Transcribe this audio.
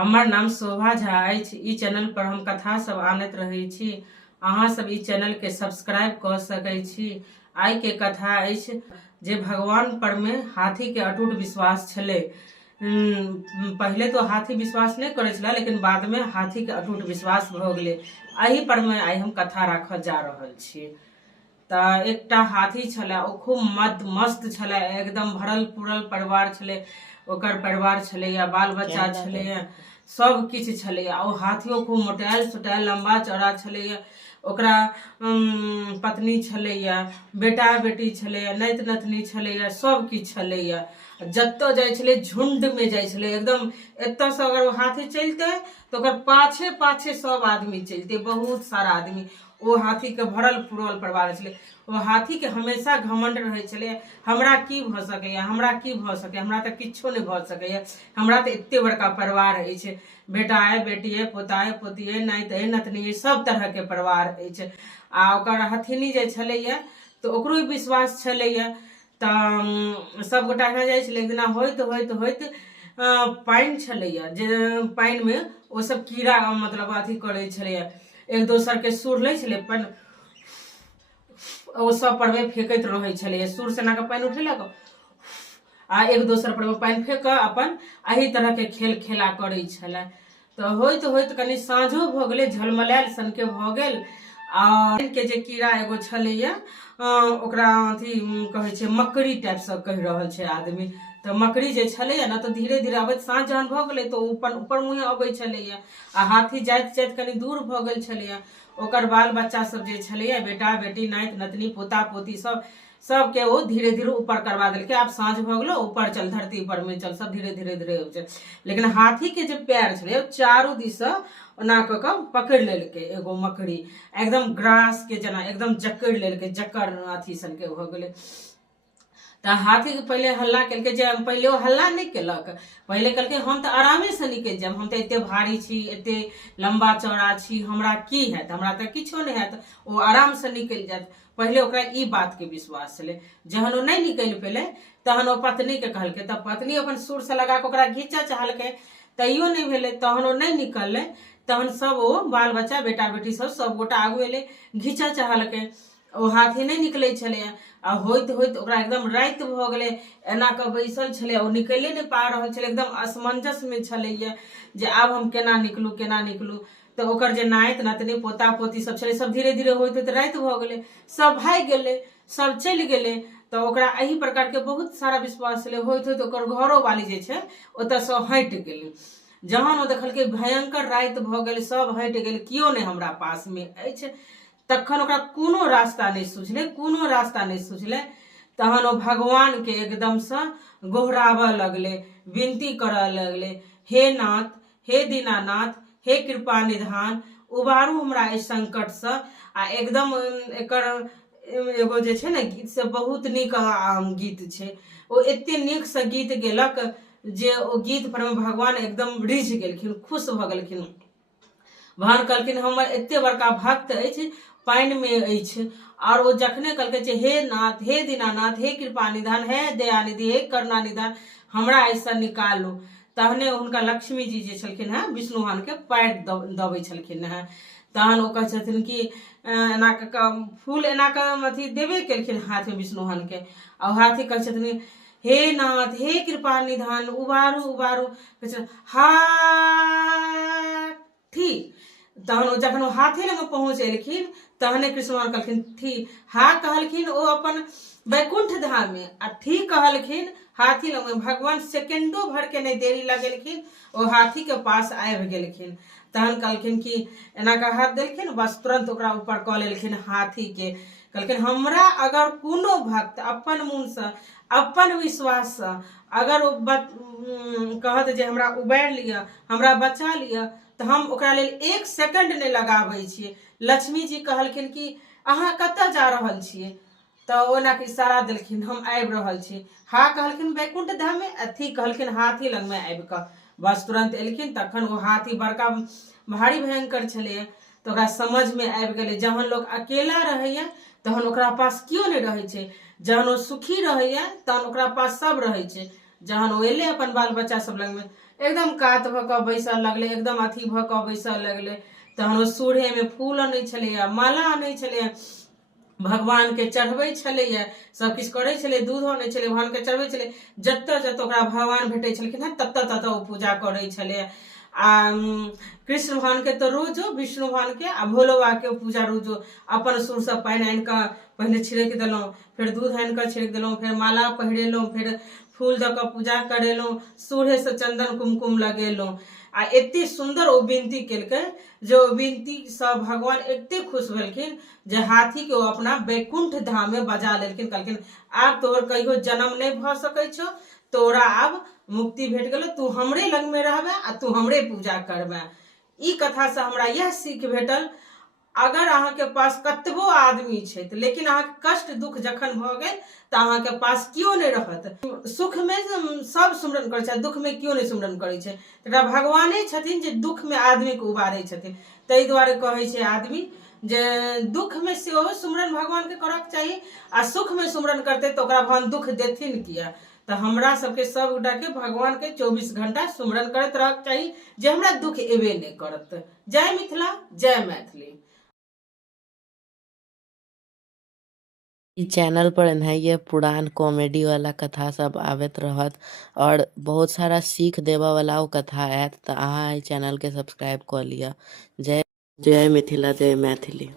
हमर नाम शोभा झा अछि। ई चैनल पर हम कथा सब आनैत रहै छी। अहाँ सब ई चैनल के सब्सक्राइब कर सकै छी। आइ के कथा अछि जे भगवान पर में हाथी के अटूट विश्वास छले। पहले तो हाथी विश्वास नहीं करे छला, लेकिन बाद में हाथी के अटूट विश्वास भ गेले। एही पर में आइ हम कथा राखऽ जा रहल छी। त एकटा हाथी छले, ओ खूब मस्त छले, एकदम भरल पूरल परिवार छले। ओकर परिवार छले, बाल बच्चा छले, सब किछ छले। ओ हाथियो खूब मोटायल सोटायल लंबा चौड़ा छले। ओकरा पत्नी छले, बेटा बेटी छले, नैत नतनी छले, सब किछ छले। जत्तो जाय छले झुंड में जाय छले, एकदम एत से अगर हाथी चलते तो ओकर पाछे पाछे सब आदमी चलते, बहुत सारा आदमी। ओ हाथी के भरल पूरल परिवार छले। ओ हाथी के हमेशा घमंड रहे छले, हमरा की भ सकैया, हमरा की भ सकैया, हमरा त किछो नहीं भ सकैया, हमरा त एते बड़का परिवार अछि, बेटा है, बेटी है, पोता है, पोती है, नाइत है, नतनी है, सब तरह के परिवार अछि। आ ओकर हथिनी जे छलैया तो ओकरो विश्वास छलैया। त सब गोटा कहा जाय छले। एक दिना होइत होइत होइत पानि छलैया, जे पानि में ओ सब कीड़ा मतलब अथी करे छलैया, एक दोसर के सुर लै छले, पानि ओ सब पर में फेंकैत रहे छले। सुर से ना के पानि उठेलक आ एक दोसर पर में पानि फेंक अपन एही तरह के खेल खेला करे छले। तो होइत होइत कनी साँझो भ गेले, झलमलायल सन के भ गेल। आ के जे कीड़ा एगो छलैया, ओकरा अथी कहे छै मकड़ी टाइप से कह रहल छै आदमी। तो मकड़ी जे छलैया ना, तो धीरे धीरे अबैत साँझ जहन भ गेले तो ऊपर मुहे अबै छलैया। आ हाथी जाइत जाइत कनी दूर भ गेल छलैया। ओकर बाल बच्चा सब जे छलैया, बेटा बेटी नाइत नतनी पोता पोती सबके वो धीरे धीरे ऊपर करवा देलके। आब साँझ भ गेलो, ऊपर चल, धरती पर में चल, सब धीरे धीरे धीरे। लेकिन हाथी के जे पैर छले चारू दिस ओना क के पकड़ लेलके एगो मकड़ी, एकदम ग्रास के जना एकदम जकड़ लेलके, जकड़ अथी सन के भ गेले। त हाथी के पहले हल्ला केलके, जे पहले वो हल्ला नहीं केलक, पहले कहलके हम तो आरामे से निकल जाब, हम तो एते भारी छी, एते लंबा चौड़ा छी, हमरा की हैत, हमरा तो किछो नहीं हैत, वो आराम से निकल जात। पहले ओकरा ई बात के विश्वास छले। जहन वो नहीं निकल पेले तहन वो पत्नी के कहलके, तब पत्नी अपन सुर से लगा के ओकरा घींचा चाहलके, तैयो नहीं भेले। तहन वो नहीं निकलले, तहन सब वो बाल बच्चा बेटा बेटी सब गोटा आगू एले, घींचा चाहलके। ओ हाथी नहीं निकले छले। आ होइत होइत ओकरा एकदम रात भ गेले, एना के बैसल छले, ओ निकले नहीं पा रहल छले, एकदम असमंजस में छलैया जे आब हम केना निकलू केना निकलू। तो ओकर जे नाइत नतनी पोता पोती सब छले, सब धीरे धीरे होइत होइत रात भ गेले, सब भाग गेले, सब चल गेले। तो ओकरा एही प्रकार के बहुत सारा विश्वास छले। होइत होइत ओकर घरो वाली जे छै ओत से हट गेले। जहन ओ देखलकै भयंकर रात भ गेल, सब हट गेल, कियो नहीं हमरा पास में अछि, तखन ओकरा कोनो रास्ता नहीं सुझले, कोनो रास्ता नहीं सुझले। तहन ओ भगवान के एकदम से गोहराबऽ लगले, विनती करऽ लगले, हे नाथ, हे दीनानाथ, हे कृपा निधान, उबारू हमरा इस संकट से। आ एकदम एकर एगो जे छै ने गीत से बहुत नीक गीत छै। ओ एते नीक से गीत गेलक जे ओ गीत पर में भगवान एकदम रिझ गेलखिन, खुश भ गेलखिन। भगवान कहलखिन हमर एते बड़का भक्त अछि, पानि में अछि, और वो जखने कहलकै हे नाथ, हे दीनानाथ, हे कृपा निधान, हे दयानिधि, हे करुणा निधान, हमरा ऐसा निकालू। तहने हुनका लक्ष्मी जी जे छलखिन हैं विष्णु भगवान के पैर दबे छलखिन हैं। तहन वो कहे छथिन कि एना फूल एना के अथी देबे केलखिन हाथ में विष्णु भगवान के। और हाथी कहे छथिन हे नाथ, हे कृपा निधान, उबारू उबारू। हाथी। तहन जखन हाथी लग पहुंच एलखिन, तहने कृष्ण भगवान कहलखिन थी। हा कहलखिन ओ अपन वैकुंठ धाम में, आ थी कहलखिन हाथी लग में। भगवान सेकेंडो भर के नहीं देरी लगेलखिन, ओ हाथी के पास आबि गेलखिन। तहन कहलखिन कि एना के हाथ देलखिन, बस तुरंत ओकरा ऊपर क लेलखिन हाथी के। कहलखिन हमरा अगर कोनो भक्त अपन मन से, अपन विश्वास से अगर कहत जे हमरा उबारि लिअ, हमरा बचा लिअ, तो हम ओकरा लेल 1 सेकंड नहीं लगाबै छियै। लक्ष्मी जी कहलखिन कि अहाँ कतऽ जा रहल छियै? तो ओना के इशारा देलखिन हम आबि रहल छी। हा कहलखिन वैकुंठ धाम में, अथी कहलखिन हाथी लग में आबि कऽ। बस तुरंत एलखिन। तखन वो हाथी बड़का भारी भयंकर छलै, तो ओकरा समझ में आबि गेलै जहन लोग अकेला रहैया तहन ओकरा पास कियो नहीं रहै छै, जहन वो सुखी रहैया तहन ओकरा पास सब रहै छै। जहन वो एले अपन बाल बच्चा सब लग में, एकदम कात भऽ कऽ बैसऽ लगलै, एकदम अथी भऽ कऽ बैसऽ लगलै। तहन ओ सूढ़ेमे फूल अनै छलैए, माला अनै छलैए, भगवानके चढ़बै छलैए, सबकिछु करै छलै, दूध अनै छलै, भगवानके चढ़बै छलै। जतऽ जतऽ ओकरा भगवान भेटै छलखिन हेँ ततऽ ततऽ ओ पूजा करै छलै। आ कृष्ण भगवानके तऽ रोजो, विष्णु भगवानके आ भोलो बाबाके पूजा रोजो। अपन सुरसँ पानि आनि कऽ पहिने छिड़कि देलहुँ, फेर दूध आनि कऽ छिड़कि देलहुँ, फेर माला पहिरेलहुँ, फेर फूल दऽ कऽ पूजा करेलहुँ, सूर्यसँ चन्दन कुमकुम लगेलहुँ। आ एते सुन्दर ओ विनती केलकै जे ओ विनतीसँ भगवान एते खुश भेलखिन जे हाथीके ओ अपना वैकुंठ धाममे बजा लेलखिन। कहलखिन आब तोहर कहियो जन्म नहि भऽ सकै छौ, तोरा आब मुक्ति भेट गेलो, तू हमरे लगमे रहबे आ तू हमरे पूजा करबे। ई कथासँ हमरा यह सीख भेटल, अगर अहाँके पास कतबो आदमी छै लेकिन अहाँके कष्ट दुख जखन भऽ गेल तऽ अहाँके पास केओ नहि रहत। सुखमे सब सुमरन करै छै, दुखमे केओ नहि सुमरन करै छै। तकरा भगवाने छथिन जे दुखमे आदमीके उबारै छथिन। ताहि दुआरे कहै छै आदमी जे दुखमे सेहो सुमरन भगवानके करऽके चाही, आ सुखमे सुमरन करतै तऽ ओकरा भगवान दुख देथिन किया। तऽ हमरा सबके सब गोटाके भगवानके 24 घंटा सुमरन करैत रहऽके चाही जे हमरा दुख एबे नहि करत। जय मिथिला, जय मैथिली। ई चैनल पर एनाहिए पुरान कॉमेडी वाला कथा सब आबैत रहत और बहुत सारा सीख देबऽ वाला कथा आयत, तऽ अहाँ एहि चैनल के सब्सक्राइब कऽ लिअ। जय जय मिथिला, जय मैथिली।